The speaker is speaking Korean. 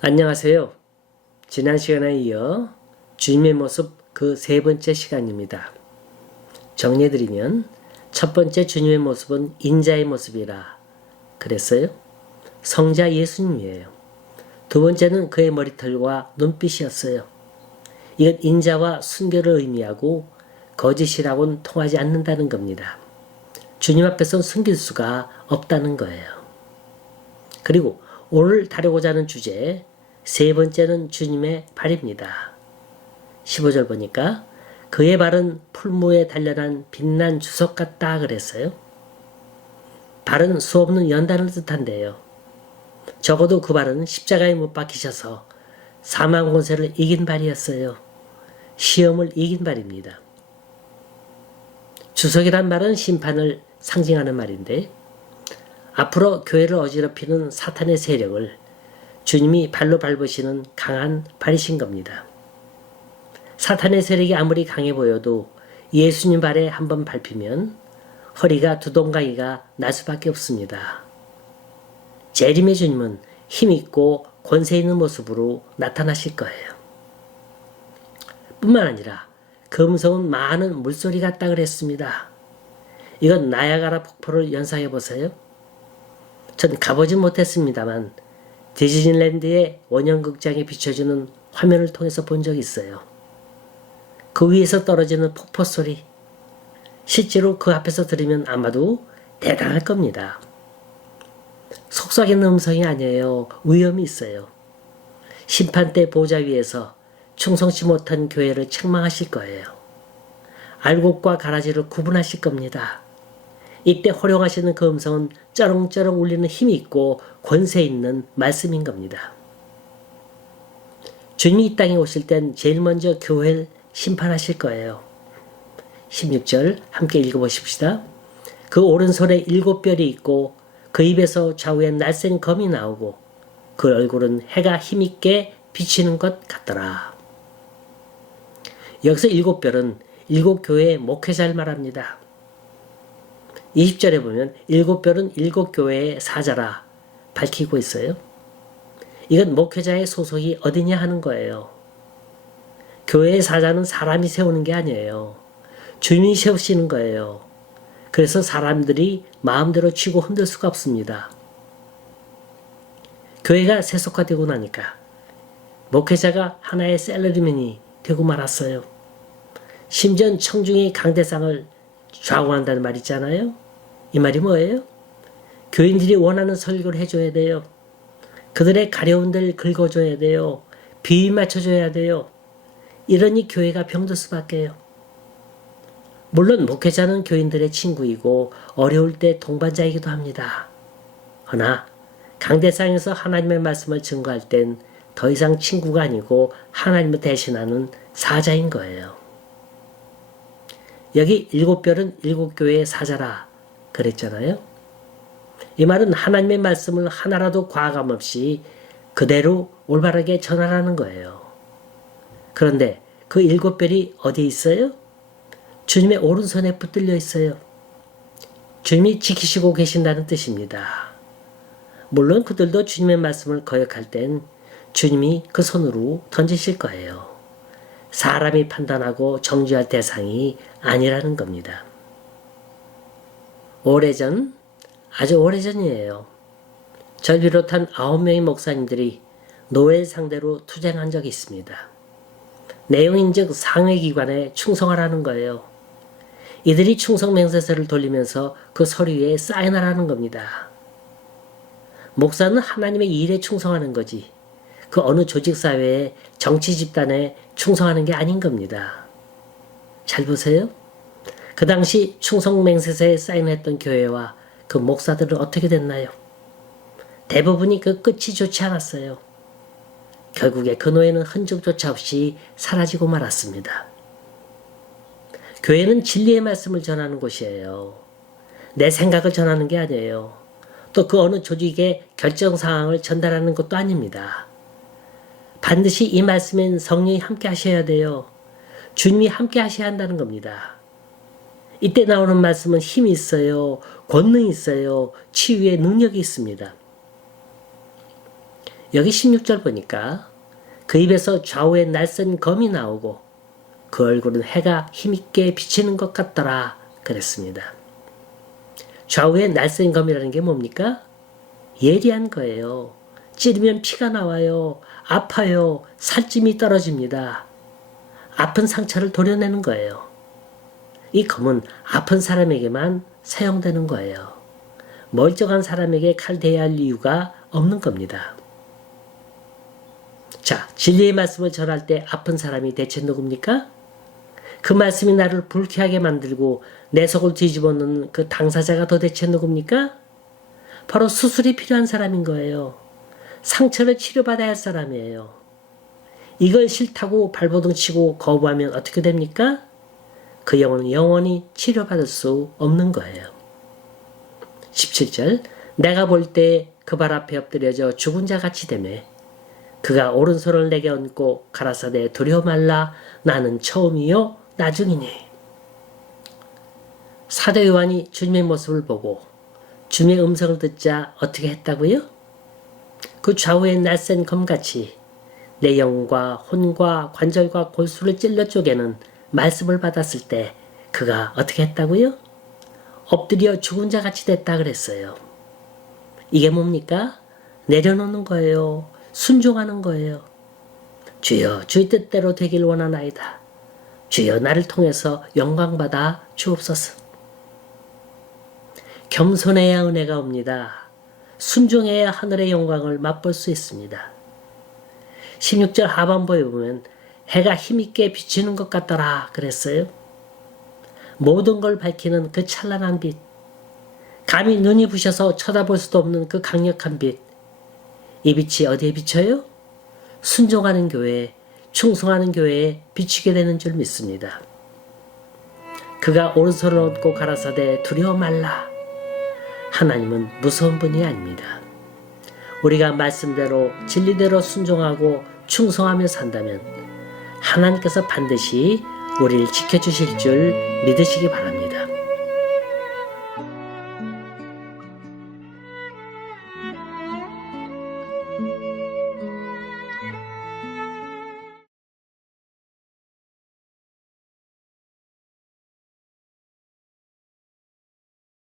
안녕하세요. 지난 시간에 이어 주님의 모습 그 세 번째 시간입니다. 정리해드리면 첫 번째 주님의 모습은 인자의 모습이라 그랬어요. 성자 예수님이에요. 두 번째는 그의 머리털과 눈빛이었어요. 이건 인자와 순결을 의미하고 거짓이라고는 통하지 않는다는 겁니다. 주님 앞에서 숨길 수가 없다는 거예요. 그리고 오늘 다루고자 하는 주제 세 번째는 주님의 발입니다. 15절 보니까 그의 발은 풀무에 단련한 빛난 주석 같다 그랬어요. 발은 수없는 연단을 뜻한대요. 적어도 그 발은 십자가에 못 박히셔서 사망 권세를 이긴 발이었어요. 시험을 이긴 발입니다. 주석이란 말은 심판을 상징하는 말인데 앞으로 교회를 어지럽히는 사탄의 세력을 주님이 발로 밟으시는 강한 발이신 겁니다. 사탄의 세력이 아무리 강해 보여도 예수님 발에 한번 밟히면 허리가 두 동강이가 날 수밖에 없습니다. 재림의 주님은 힘있고 권세 있는 모습으로 나타나실 거예요. 뿐만 아니라 그 음성은 많은 물소리 같다 그랬습니다. 이건 나야가라 폭포를 연상해 보세요. 전 가보진 못했습니다만 디즈니랜드의 원형극장에 비춰주는 화면을 통해서 본 적이 있어요. 그 위에서 떨어지는 폭포 소리. 실제로 그 앞에서 들으면 아마도 대단할 겁니다. 속삭이는 음성이 아니에요. 위험이 있어요. 심판 때 보좌 위에서 충성치 못한 교회를 책망하실 거예요. 알곡과 가라지를 구분하실 겁니다. 이때 활용하시는 그 음성은 쩌렁쩌렁 울리는 힘이 있고 권세 있는 말씀인 겁니다. 주님이 이 땅에 오실 땐 제일 먼저 교회를 심판하실 거예요. 16절 함께 읽어보십시다. 그 오른손에 7뼈리 있고 그 입에서 좌우에 날쌘 검이 나오고 그 얼굴은 해가 힘있게 비치는 것 같더라. 여기서 7뼈는 7교회의 목회자를 말합니다. 20절에 보면 7뼈는 7교회의 사자라 밝히고 있어요. 이건 목회자의 소속이 어디냐 하는 거예요. 교회의 사자는 사람이 세우는 게 아니에요. 주님이 세우시는 거예요. 그래서 사람들이 마음대로 쥐고 흔들 수가 없습니다. 교회가 세속화되고 나니까 목회자가 하나의 셀러리맨이 되고 말았어요. 심지어 청중이 강대상을 좌우한다는 말 있잖아요. 이 말이 뭐예요? 교인들이 원하는 설교를 해줘야 돼요. 그들의 가려운 데를 긁어줘야 돼요. 비위 맞춰줘야 돼요. 이러니 교회가 병들 수밖에요. 물론 목회자는 교인들의 친구이고 어려울 때 동반자이기도 합니다. 허나 강대상에서 하나님의 말씀을 증거할 땐 더 이상 친구가 아니고 하나님을 대신하는 사자인 거예요. 여기 7뼈는 7교회의 사자라 그랬잖아요. 이 말은 하나님의 말씀을 하나라도 과감 없이 그대로 올바르게 전하라는 거예요. 그런데 그 7뼈이 어디에 있어요? 주님의 오른손에 붙들려 있어요. 주님이 지키시고 계신다는 뜻입니다. 물론 그들도 주님의 말씀을 거역할 땐 주님이 그 손으로 던지실 거예요. 사람이 판단하고 정죄할 대상이 아니라는 겁니다. 오래전, 아주 오래전이에요. 절 비롯한 9명의 목사님들이 노예를 상대로 투쟁한 적이 있습니다. 내용인즉 상회기관에 충성하라는 거예요. 이들이 충성맹세서를 돌리면서 그 서류에 사인하라는 겁니다. 목사는 하나님의 일에 충성하는 거지 그 어느 조직사회에 정치 집단에 충성하는 게 아닌 겁니다. 잘 보세요. 그 당시 충성맹세서에 사인했던 교회와 그 목사들은 어떻게 됐나요? 대부분이 그 끝이 좋지 않았어요. 결국에 그 노예는 흔적조차 없이 사라지고 말았습니다. 교회는 진리의 말씀을 전하는 곳이에요. 내 생각을 전하는 게 아니에요. 또 그 어느 조직의 결정사항을 전달하는 것도 아닙니다. 반드시 이 말씀엔 성령이 함께 하셔야 돼요. 주님이 함께 하셔야 한다는 겁니다. 이때 나오는 말씀은 힘이 있어요. 권능이 있어요. 치유의 능력이 있습니다. 여기 16절 보니까 그 입에서 좌우에 날쌘 검이 나오고 그 얼굴은 해가 힘있게 비치는 것 같더라 그랬습니다. 좌우에 날쌘 검이라는 게 뭡니까? 예리한 거예요. 찌르면 피가 나와요. 아파요. 살찜이 떨어집니다. 아픈 상처를 도려내는 거예요. 이 검은 아픈 사람에게만 사용되는 거예요. 멀쩡한 사람에게 칼 대야 할 이유가 없는 겁니다. 자, 진리의 말씀을 전할 때 아픈 사람이 대체 누굽니까? 그 말씀이 나를 불쾌하게 만들고 내 속을 뒤집어 놓는 그 당사자가 도대체 누굽니까? 바로 수술이 필요한 사람인 거예요. 상처를 치료받아야 할 사람이에요. 이걸 싫다고 발버둥 치고 거부하면 어떻게 됩니까? 그 영혼은 영원히 치료받을 수 없는 거예요. 17절 내가 볼 때 그 발 앞에 엎드려져 죽은 자 같이 되매 그가 오른손을 내게 얹고 가라사대 두려워 말라 나는 처음이요 나중이니. 사도 요한이 주님의 모습을 보고 주님의 음성을 듣자 어떻게 했다고요? 그 좌우에 날쌘 검같이 내 영과 혼과 관절과 골수를 찔러 쪼개는 말씀을 받았을 때 그가 어떻게 했다고요? 엎드려 죽은 자 같이 됐다 그랬어요. 이게 뭡니까? 내려놓는 거예요. 순종하는 거예요. 주여 주의 뜻대로 되길 원하나이다. 주여 나를 통해서 영광받아 주옵소서. 겸손해야 은혜가 옵니다. 순종해야 하늘의 영광을 맛볼 수 있습니다. 16절 하반부에 보면 해가 힘있게 비치는 것 같더라 그랬어요. 모든 걸 밝히는 그 찬란한 빛, 감히 눈이 부셔서 쳐다볼 수도 없는 그 강력한 빛, 이 빛이 어디에 비쳐요? 순종하는 교회에, 충성하는 교회에 비치게 되는 줄 믿습니다. 그가 오른손을 얹고 가라사대 두려워 말라. 하나님은 무서운 분이 아닙니다. 우리가 말씀대로 진리대로 순종하고 충성하며 산다면 하나님께서 반드시 우리를 지켜주실 줄 믿으시기 바랍니다.